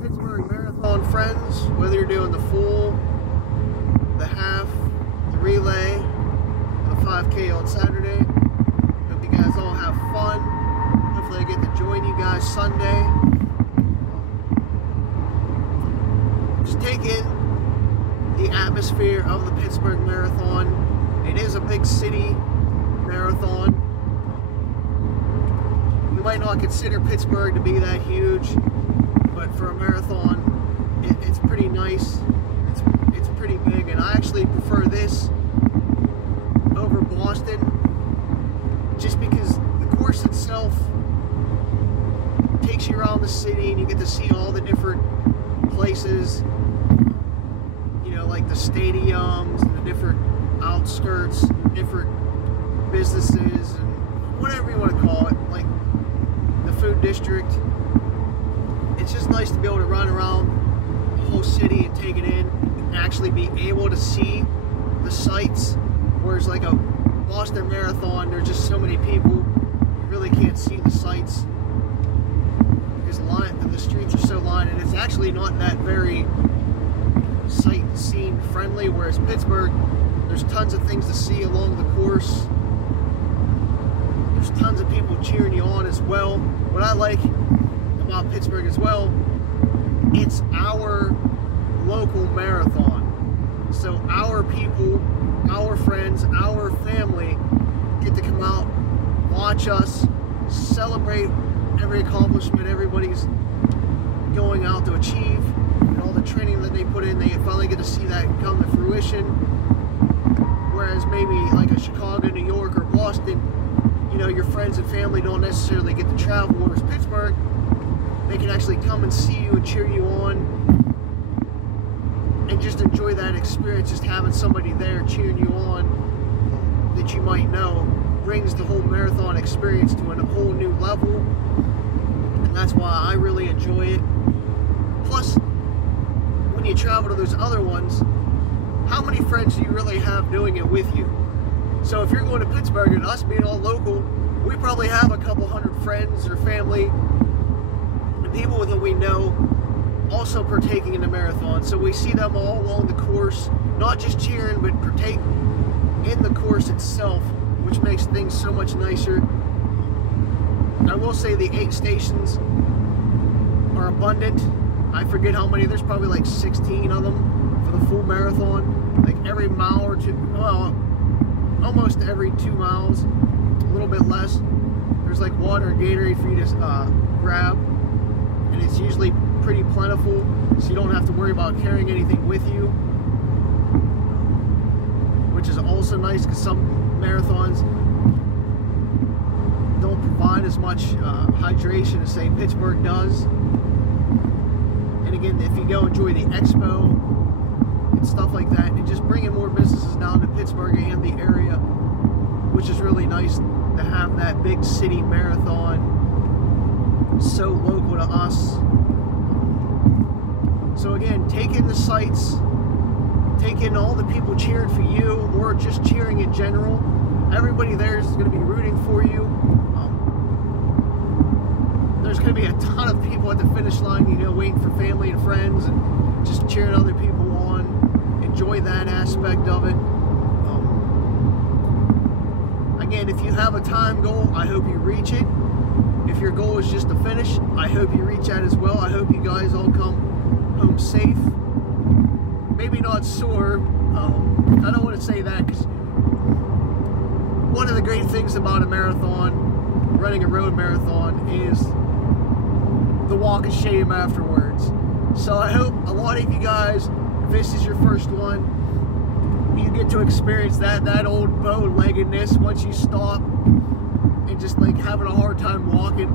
Pittsburgh Marathon friends, whether you're doing the full, the half, the relay, the 5K on Saturday. Hope you guys all have fun. Hopefully I get to join you guys Sunday. Just take in the atmosphere of the Pittsburgh Marathon. It is a big city marathon. We might not consider Pittsburgh to be that huge, but for a marathon, it's pretty nice. It's pretty big, and I actually prefer this over Boston, just because the course itself takes you around the city, and you get to see all the different places. You know, like the stadiums and the different outskirts, different businesses, and whatever you want to call it, like the food district. It's just nice to be able to run around the whole city and take it in and actually be able to see the sights, whereas like a Boston Marathon, there's just so many people, you really can't see the sights because the streets are so lined, and it's actually not that very sight and scene friendly, whereas Pittsburgh, there's tons of things to see along the course. There's tons of people cheering you on as well. What I like about Pittsburgh as well, it's our local marathon. So our people, our friends, our family get to come out, watch us, celebrate every accomplishment everybody's going out to achieve, and all the training that they put in. They finally get to see that come to fruition. Whereas maybe like a Chicago, New York, or Boston, you know, your friends and family don't necessarily get to travel. Whereas Pittsburgh, they can actually come and see you and cheer you on and just enjoy that experience. Just having somebody there cheering you on that you might know brings the whole marathon experience to a whole new level, and that's why I really enjoy it. Plus, when you travel to those other ones, how many friends do you really have doing it with you? So if you're going to Pittsburgh, and us being all local, we probably have a couple hundred friends or family and people that we know also partaking in the marathon. So we see them all along the course, not just cheering, but partake in the course itself, which makes things so much nicer. I will say the 8 stations are abundant. I forget how many, there's probably like 16 of them for the full marathon. Like every mile or two, well, almost every 2 miles, a little bit less, there's like water and Gatorade for you to grab, and it's usually pretty plentiful, so you don't have to worry about carrying anything with you, which is also nice because some marathons don't provide as much hydration as say Pittsburgh does. And again, if you go enjoy the expo and stuff like that, and just bringing more businesses down to Pittsburgh and the area, which is really nice to have that big city marathon so local to us. So again, take in the sights, take in all the people cheering for you or just cheering in general. Everybody there is going to be rooting for you. There's going to be a ton of people at the finish line, you know, waiting for family and friends and just cheering other people on. Enjoy that aspect of it. Again, if you have a time goal, I hope you reach it. If your goal is just to finish, I hope you reach that as well. I hope you guys all come home safe. Maybe not sore. I don't want to say that, because one of the great things about a marathon, running a road marathon, is the walk of shame afterwards. So I hope a lot of you guys, if this is your first one, you get to experience that old bow-leggedness once you stop and just like having a hard time walking.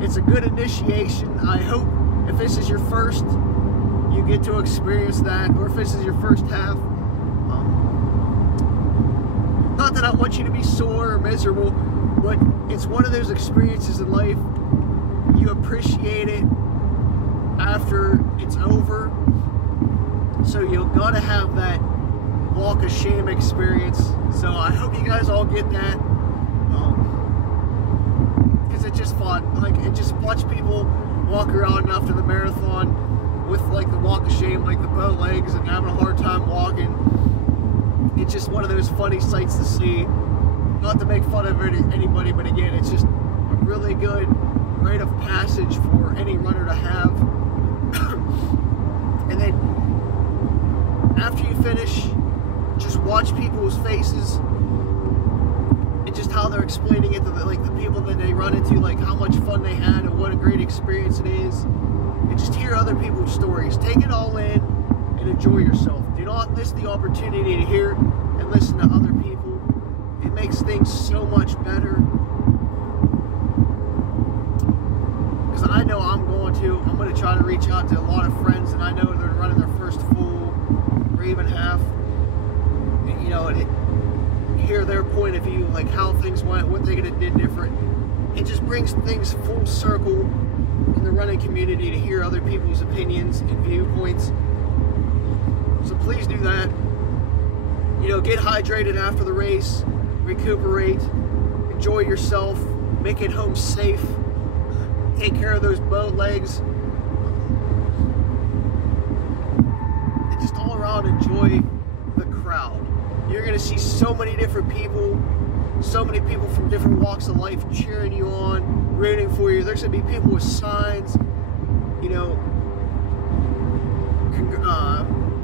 It's a good initiation. I hope if this is your first, you get to experience that, or if this is your first half. Not that I want you to be sore or miserable, but it's one of those experiences in life, you appreciate it after it's over. So you've got to have that walk of shame experience. So I hope you guys all get that, because it's just fun. Like, it just watch people walk around after the marathon with like the walk of shame, like the bow legs, and having a hard time walking. It's just one of those funny sights to see. Not to make fun of anybody, but again, it's just a really good rite of passage for any runner to have. And then after you finish, just watch people's faces and just how they're explaining it to the people that they run into, like how much fun they had and what a great experience it is. And just hear other people's stories. Take it all in and enjoy yourself. Do not miss the opportunity to hear and listen to other people. It makes things so much better. Because I know I'm going to try to reach out to a lot of friends, and I know they're running their first full or even half. You know, and hear their point of view, like how things went, what they could have did different. It just brings things full circle in the running community to hear other people's opinions and viewpoints. So please do that. You know, get hydrated after the race, recuperate, enjoy yourself, make it home safe, take care of those bow legs, and just all around enjoy the crowd. You're going to see so many different people, so many people from different walks of life cheering you on, rooting for you. There's going to be people with signs, you know,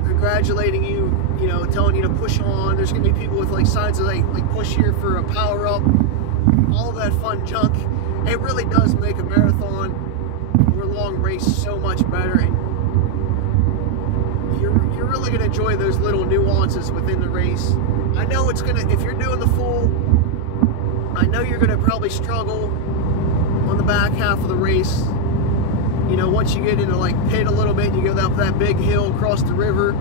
congratulating you, you know, telling you to push on. There's going to be people with like signs that like push here for a power up, all that fun junk. It really does make a marathon or a long race so much better, and you're really going to enjoy those little nuances within the race. I know it's going to, if you're doing the full, I know you're going to probably struggle on the back half of the race. You know, once you get into like pit a little bit, you go up that big hill across the river.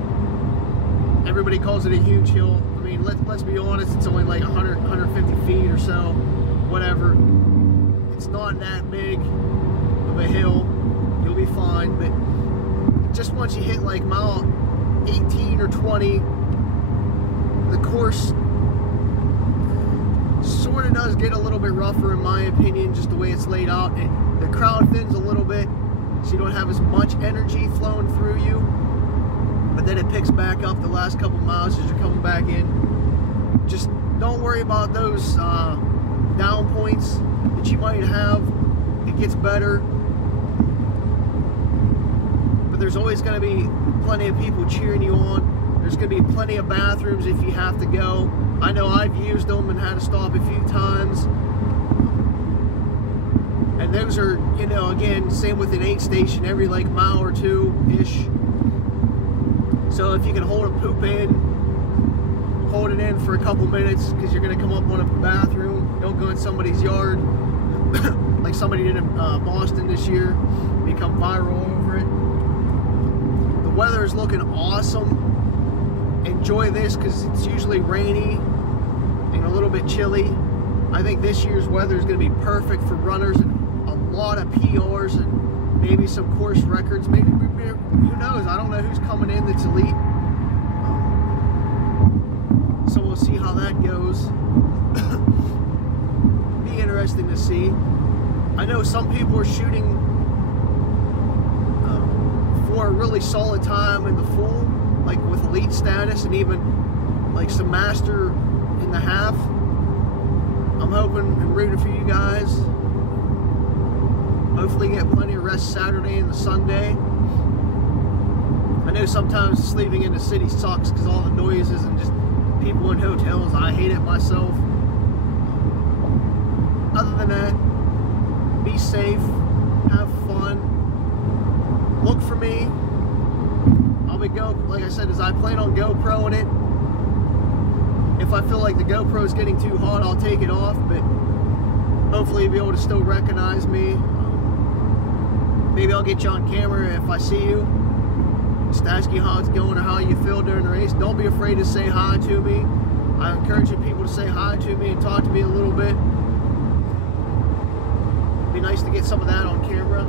Everybody calls it a huge hill. I mean, let's be honest, it's only like 100, 150 feet or so, whatever. It's not that big of a hill. You'll be fine, but just once you hit like mile 18 or 20, the course sort of does get a little bit rougher in my opinion, just the way it's laid out. The crowd thins a little bit, so you don't have as much energy flowing through you, but then it picks back up the last couple miles as you're coming back in. Just don't worry about those down points that you might have. It gets better, but there's always going to be plenty of people cheering you on. There's going to be plenty of bathrooms if you have to go. I know I've used them and had to stop a few times. And those are, you know, again, same with an aid station every like mile or two-ish. So if you can hold a poop in, hold it in for a couple minutes, because you're going to come up on a bathroom. Don't go in somebody's yard like somebody did in Boston this year, become viral over it. The weather is looking awesome. Enjoy this, because it's usually rainy and a little bit chilly. I think this year's weather is going to be perfect for runners, and a lot of PRs and maybe some course records. Maybe, who knows? I don't know who's coming in that's elite. So we'll see how that goes. Be interesting to see. I know some people are shooting for a really solid time in the full, like with elite status, and even like some master in the half. I'm hoping and rooting for you guys. Hopefully get plenty of rest Saturday and the Sunday. I know sometimes sleeping in the city sucks because all the noises and just people in hotels. I hate it myself. Other than that, be safe, have fun. Look for me. Like I said, I plan on GoProing it. If I feel like the GoPro is getting too hot, I'll take it off, but hopefully you'll be able to still recognize me. Maybe I'll get you on camera if I see you. Just ask you how it's going or how you feel during the race. Don't be afraid to say hi to me. I encourage people to say hi to me and talk to me a little bit. It'd be nice to get some of that on camera.